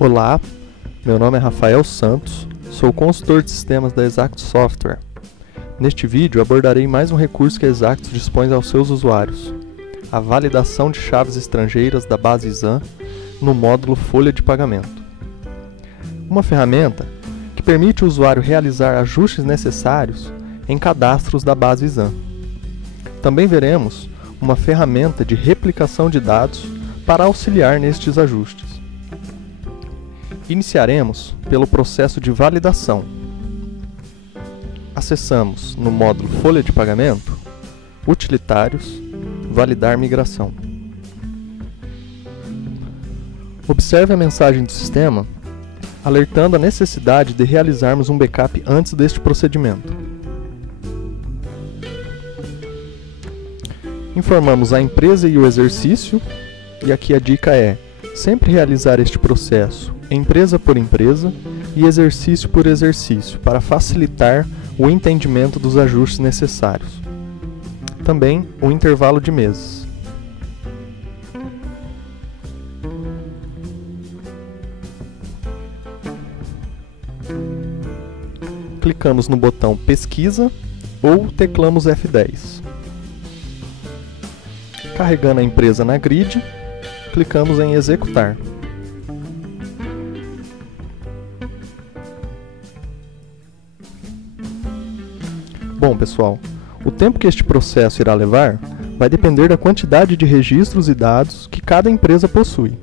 Olá, meu nome é Rafael Santos, sou consultor de sistemas da Exactus Software. Neste vídeo abordarei mais um recurso que a Exactus dispõe aos seus usuários, a validação de chaves estrangeiras da base ISAN no módulo Folha de Pagamento. Uma ferramenta que permite o usuário realizar ajustes necessários em cadastros da base ISAN. Também veremos uma ferramenta de replicação de dados para auxiliar nestes ajustes. Iniciaremos pelo processo de validação. Acessamos no módulo Folha de Pagamento, Utilitários, Validar Migração. Observe a mensagem do sistema alertando a necessidade de realizarmos um backup antes deste procedimento. Informamos a empresa e o exercício, e aqui a dica é sempre realizar este processo empresa por empresa e exercício por exercício, para facilitar o entendimento dos ajustes necessários. Também o intervalo de meses. Clicamos no botão Pesquisa ou teclamos F10. Carregando a empresa na grid, clicamos em Executar. Bom, pessoal, o tempo que este processo irá levar vai depender da quantidade de registros e dados que cada empresa possui.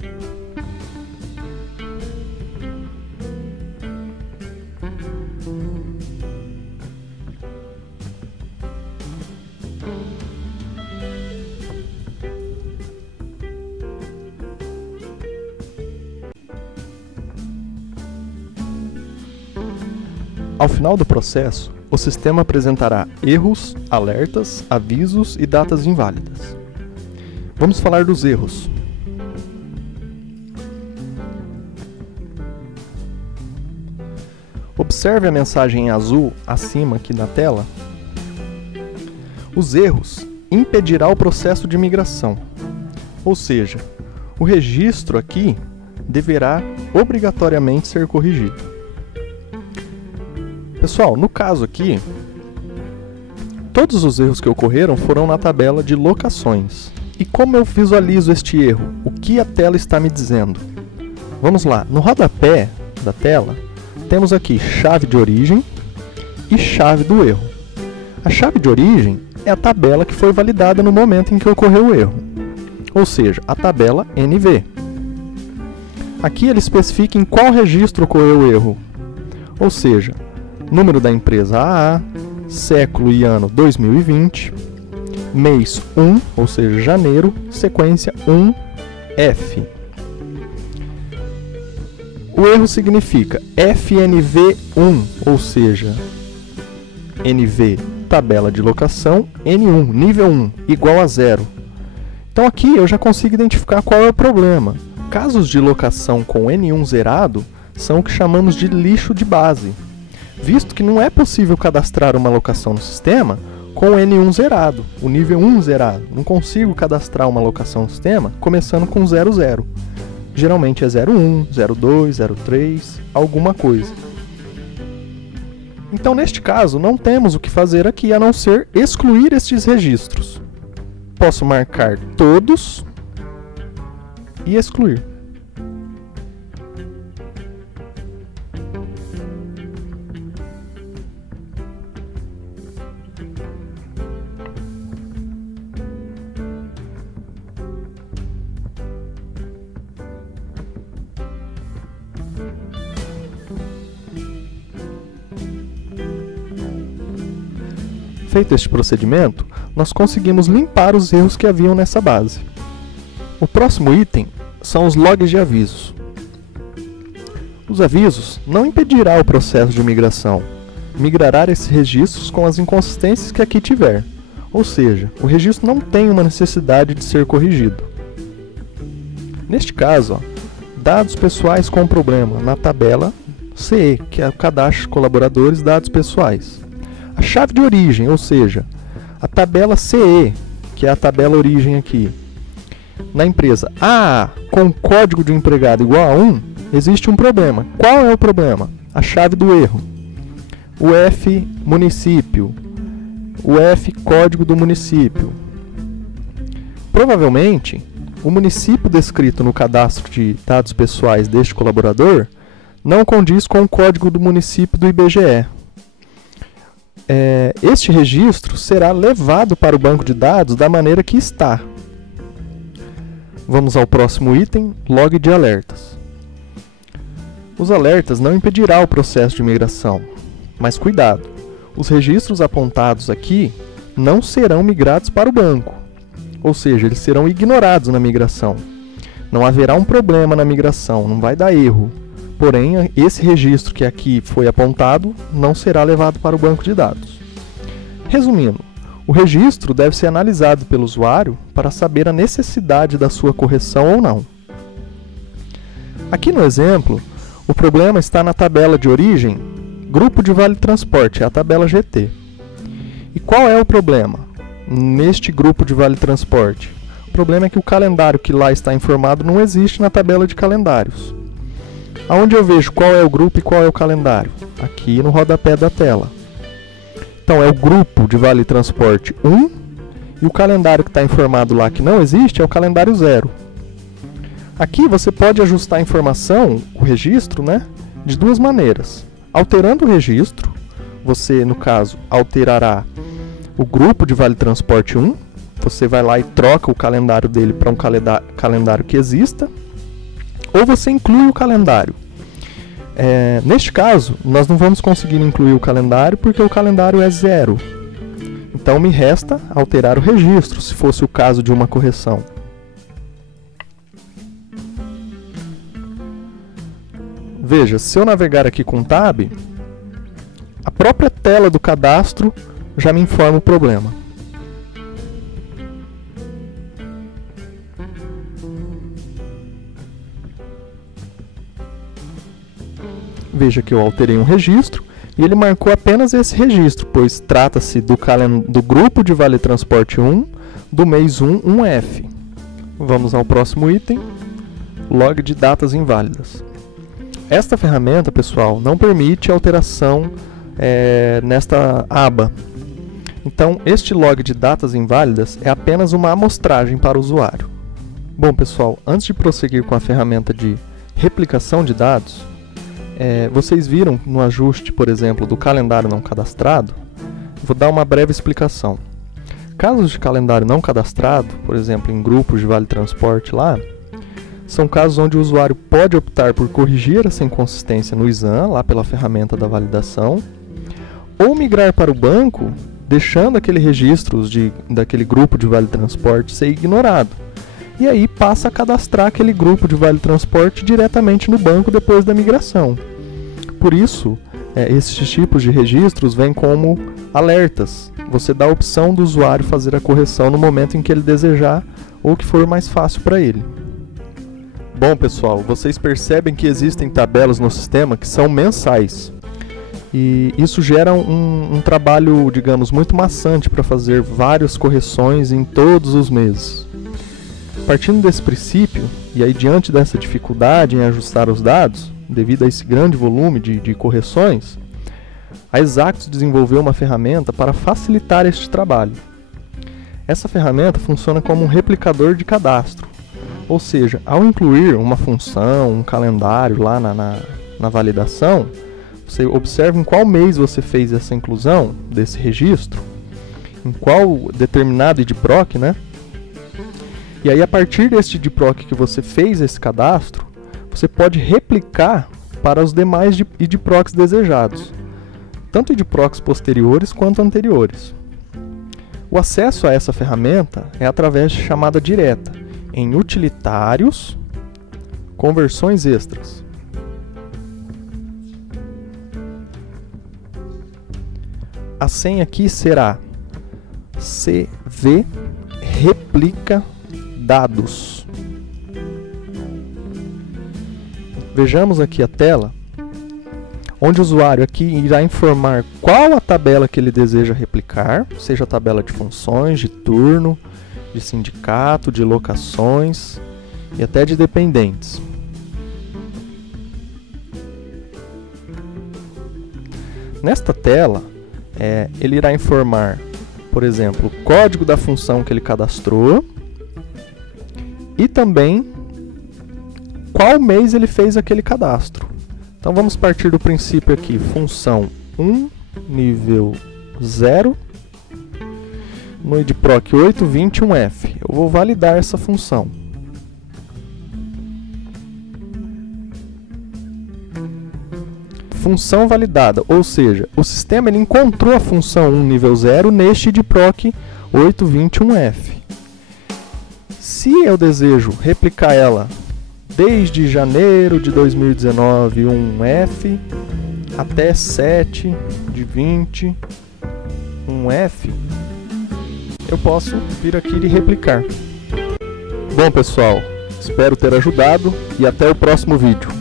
Ao final do processo, o sistema apresentará erros, alertas, avisos e datas inválidas. Vamos falar dos erros. Observe a mensagem em azul acima aqui na tela. Os erros impedirá o processo de migração, ou seja, o registro aqui deverá obrigatoriamente ser corrigido. Pessoal, no caso aqui, todos os erros que ocorreram foram na tabela de locações. E como eu visualizo este erro? O que a tela está me dizendo? Vamos lá, no rodapé da tela, temos aqui chave de origem e chave do erro. A chave de origem é a tabela que foi validada no momento em que ocorreu o erro, ou seja, a tabela NV. Aqui ele especifica em qual registro ocorreu o erro, ou seja, número da empresa AA, século e ano 2020, mês 1, ou seja, janeiro, sequência 1F. O erro significa FNV1, ou seja, NV, tabela de locação, N1, nível 1, igual a 0. Então aqui eu já consigo identificar qual é o problema. Casos de locação com N1 zerado são o que chamamos de lixo de base, visto que não é possível cadastrar uma locação no sistema com o N1 zerado, o nível 1 zerado. Não consigo cadastrar uma locação no sistema começando com 00. Geralmente é 01, 02, 03, alguma coisa. Então, neste caso, não temos o que fazer aqui a não ser excluir estes registros. Posso marcar todos e excluir. Feito este procedimento, nós conseguimos limpar os erros que haviam nessa base. O próximo item são os logs de avisos. Os avisos não impedirá o processo de migração, migrará esses registros com as inconsistências que aqui tiver, ou seja, o registro não tem uma necessidade de ser corrigido. Neste caso, dados pessoais com problema na tabela CE, que é o cadastro de colaboradores, dados pessoais. A chave de origem, ou seja, a tabela CE, que é a tabela origem aqui, na empresa AA com código de empregado igual a 1, existe um problema. Qual é o problema? A chave do erro. O F município, o F código do município. Provavelmente, o município descrito no cadastro de dados pessoais deste colaborador não condiz com o código do município do IBGE. Este registro será levado para o banco de dados da maneira que está. Vamos ao próximo item, log de alertas. Os alertas não impedirão o processo de migração, mas cuidado, os registros apontados aqui não serão migrados para o banco, ou seja, eles serão ignorados na migração. Não haverá um problema na migração, não vai dar erro, porém esse registro que aqui foi apontado não será levado para o banco de dados. Resumindo, o registro deve ser analisado pelo usuário para saber a necessidade da sua correção ou não. Aqui no exemplo, o problema está na tabela de origem, grupo de vale transporte, é a tabela GT. E qual é o problema neste grupo de vale transporte? O problema é que o calendário que lá está informado não existe na tabela de calendários. Aonde eu vejo qual é o grupo e qual é o calendário? Aqui no rodapé da tela. Então é o grupo de vale transporte 1 e o calendário que está informado lá que não existe é o calendário 0. Aqui você pode ajustar a informação, o registro, de duas maneiras. Alterando o registro, você, no caso, alterará o grupo de vale transporte 1, você vai lá e troca o calendário dele para um calendário que exista, ou você inclui o calendário. Neste caso, nós não vamos conseguir incluir o calendário porque o calendário é 0. Então me resta alterar o registro, se fosse o caso de uma correção. Veja, se eu navegar aqui com Tab, a própria tela do cadastro já me informa o problema. Veja que eu alterei um registro e ele marcou apenas esse registro, pois trata-se do grupo de vale transporte 1 do mês 1, 1F. Vamos ao próximo item, log de datas inválidas. Esta ferramenta, pessoal, não permite alteração nesta aba. Então, este log de datas inválidas é apenas uma amostragem para o usuário. Bom, pessoal, antes de prosseguir com a ferramenta de replicação de dados, vocês viram no ajuste, por exemplo, do calendário não cadastrado? Vou dar uma breve explicação. Casos de calendário não cadastrado, por exemplo, em grupos de vale transporte lá, são casos onde o usuário pode optar por corrigir essa inconsistência no exam, lá pela ferramenta da validação, ou migrar para o banco, deixando aquele registro daquele grupo de vale transporte ser ignorado. E aí passa a cadastrar aquele grupo de vale transporte diretamente no banco depois da migração. Por isso, esses tipos de registros vêm como alertas. Você dá a opção do usuário fazer a correção no momento em que ele desejar ou que for mais fácil para ele. Bom, pessoal, vocês percebem que existem tabelas no sistema que são mensais. E isso gera um trabalho, digamos, muito maçante para fazer várias correções em todos os meses. Partindo desse princípio, e aí diante dessa dificuldade em ajustar os dados, devido a esse grande volume de correções, a Exactus desenvolveu uma ferramenta para facilitar este trabalho. Essa ferramenta funciona como um replicador de cadastro. Ou seja, ao incluir uma função, um calendário lá na validação, você observa em qual mês você fez essa inclusão desse registro, em qual determinado IDPROC, E aí, a partir desse IDPROC que você fez esse cadastro, você pode replicar para os demais IDPROCs desejados, tanto IDPROCs posteriores quanto anteriores. O acesso a essa ferramenta é através de chamada direta, em utilitários, conversões extras. A senha aqui será CV replica dados. Vejamos aqui a tela, onde o usuário aqui irá informar qual a tabela que ele deseja replicar, seja a tabela de funções, de turno, de sindicato, de locações e até de dependentes. Nesta tela, ele irá informar, por exemplo, o código da função que ele cadastrou e também qual mês ele fez aquele cadastro. Então vamos partir do princípio aqui, função 1, nível 0, no idproc 821F. Eu vou validar essa função. Função validada, ou seja, o sistema ele encontrou a função 1 nível 0 neste idproc 821F. Se eu desejo replicar ela desde janeiro de 2019, 1F, até 7 de 20, 1F, eu posso vir aqui e replicar. Bom, pessoal, espero ter ajudado e até o próximo vídeo.